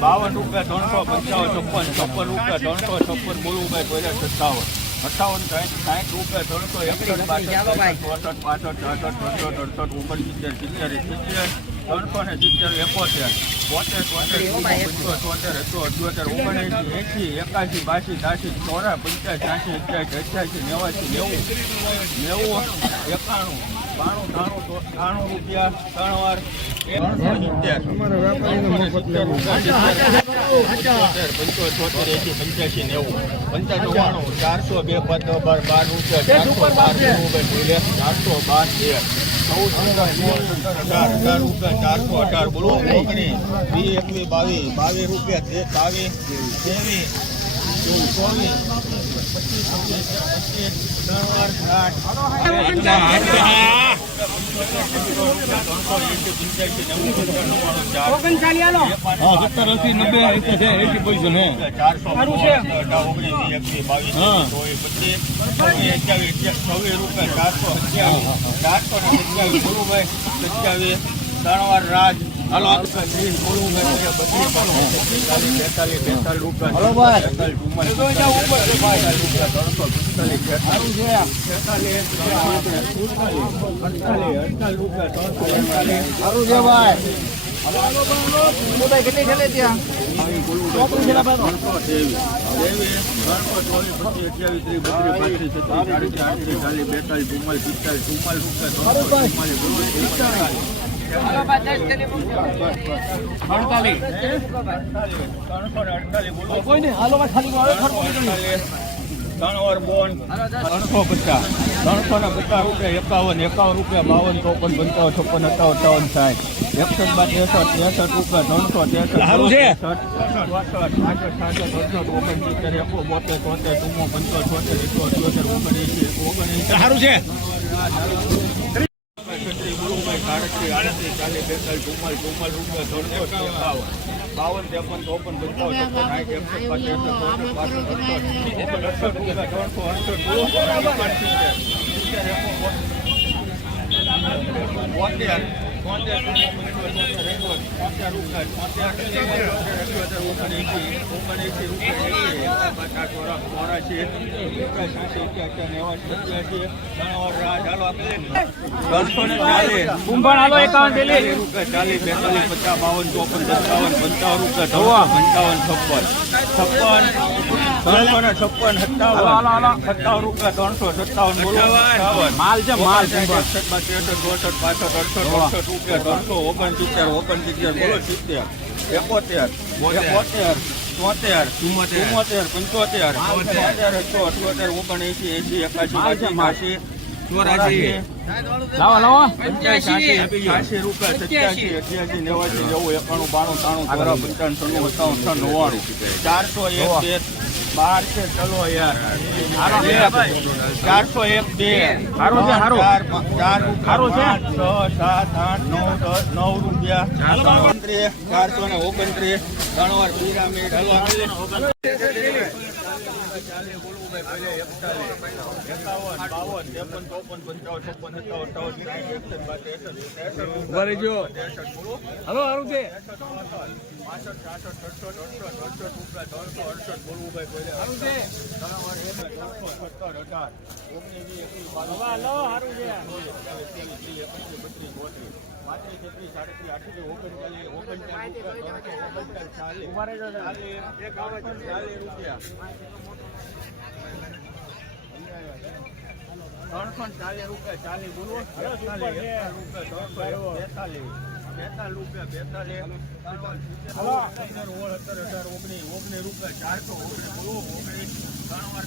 બાવન રૂપિયા ત્રણસો પંચાવન, છપ્પન છપ્પન રૂપિયા ત્રણસો, છપ્પન બોલું ભાઈ પહેલા સત્તાવન. અઠાવન, સાઠ સાઠ રૂપિયા ત્રણસો, એકસઠ, બાસઠ ચોસઠ પાસઠ છાસઠ, સડસઠ, અડસઠ, ઓગણસિત્તેર સિત્તેર સિત્તેર ત્રણસો સિત્તેર એકોતેર એંસી બાણું ત્રાણું ત્રાણું રૂપિયા ત્રણ વાર ત્રણસો સિત્તેર પંચોતેર એસી પંચ્યાસી નેવું પંચાણું ચારસો બે પંદર બાર બાર રૂપિયા ચારસો બાર ચારસો બાર તેર અઢાર રૂપિયા ચારસો અઢાર બોલો ઓગણીસ વીસ એકવીસ બાવીસ બાવીસ રૂપિયા તે બાવીસ ચોવીસ પચીસ છવ્વીસ પચીસ ત્રણ હા સત્તર અસી નબ્બે એસી પૈસો ને ચારસો ઓગણીસ બાવીસ ચારસો અઠ્યાવીસ ચારસો ને ગુરુભાઈ સત્યાવીસ ત્રણ રાજ ચુમ્માલીસ કેટલી છે ત્યાં? બેતાલીસ ચુમ્માલીસ ચુમ્માલીસ રૂપિયા ત્રણસો બોન ત્રણસો પચાસ ત્રણસો ને પચાસ રૂપિયા એકાવન એકાવન રૂપિયા બાવન ચોપન પંચાવન છપ્પન અઠાવન અઠાવન સાઠ એકસઠ બાર ત્રેસઠ ત્રેસઠ રૂપિયા ત્રણસો ત્રેસઠ સારું છે. ઓગણસિત્તેર એકો બોતેર તોતેર ચુમ્મો પંચો છોતેર એકસો અઠ્યોતેર ઓગણએંસી ઓગણએંસી સારું છે છત્રીસ સાડત્રીસ આડત્રીસ ચાલીસ બેતાલીસ ચુમ્માલીસ ચુમ્માલીસ રૂપિયા ત્રણસો એકાવન બાવન ત્રેપન ચોપન પંચાવન સાઠ એકસઠ પચાસ ચોસઠ પાસઠ અડસઠ રૂપિયા ત્રણસો અડસઠ બોતેર બોતેર રૂપિયા ઓગણએંસી રૂપિયા. પચાસ ચોરા ચોરાશી એક્યાસી એક્યાસી નેવાસી સત્યાસી ત્રણ વાર રાજ હાલો ને ચાલીસ કુંભાર હાલો. એકાવન ચાલીસ ચાલીસ બેતાલીસ પચાસ બાવન ચોપન પંચાવન પંચાવન છપ્પન છપ્પન છપ્પન સત્તાવન સત્તાવન ત્રણસો સત્તાવન બોલો માલ છે માલ ત્રેસઠ ચોસઠ પાસઠ અડસઠ અડસઠ રૂપિયા ત્રણસો ઓગણસિત્તેર ઓગણસિત્તેર બોલો સિત્તેર એકોતેર બોતેર તોતેર ચુમ્મોતેર. પંચોતેર. અઠ્યોતેર ઓગણએંસી એસી એકાસી બાસી ચોરાશી લાવો લાવો. રૂપિયા સત્યાસી અઠ્યાસી નેવાસી નેવું એકાણું બાણું ત્રાણું ચોરા પંચાવન છન્નું સત્તાવન છ નવ્વાણું. ચારસો એક બાર છે ચલો યાર. ચારસો એક બે. સારું છે, સારું. ચાર ચાર પાંચ, છ. સાત આઠ નવ દસ નવ રૂપિયા. ઓગણત્રીસ ચારસો ને ઓગણત્રીસ. ત્રણ વાર પિરામિડ. હલો એકાવન જો. હલો સારું છે. ઓગણચાલીસ રૂપિયા. ત્રણસો ચાલીસ. ચાલીસ, ચાલીસ રૂપિયા. ત્રણસો ચાલીસ રૂપિયા બેતાલીસ, એકતાલીસ રૂપિયા ત્રણસો બેતાલીસ બેતાલીસ રૂપિયા બેતાલીસ ઓગણીસ ઓગણીસ રૂપિયા ચારસો ઓગણીસ ઓગણીસ ત્રણ વાર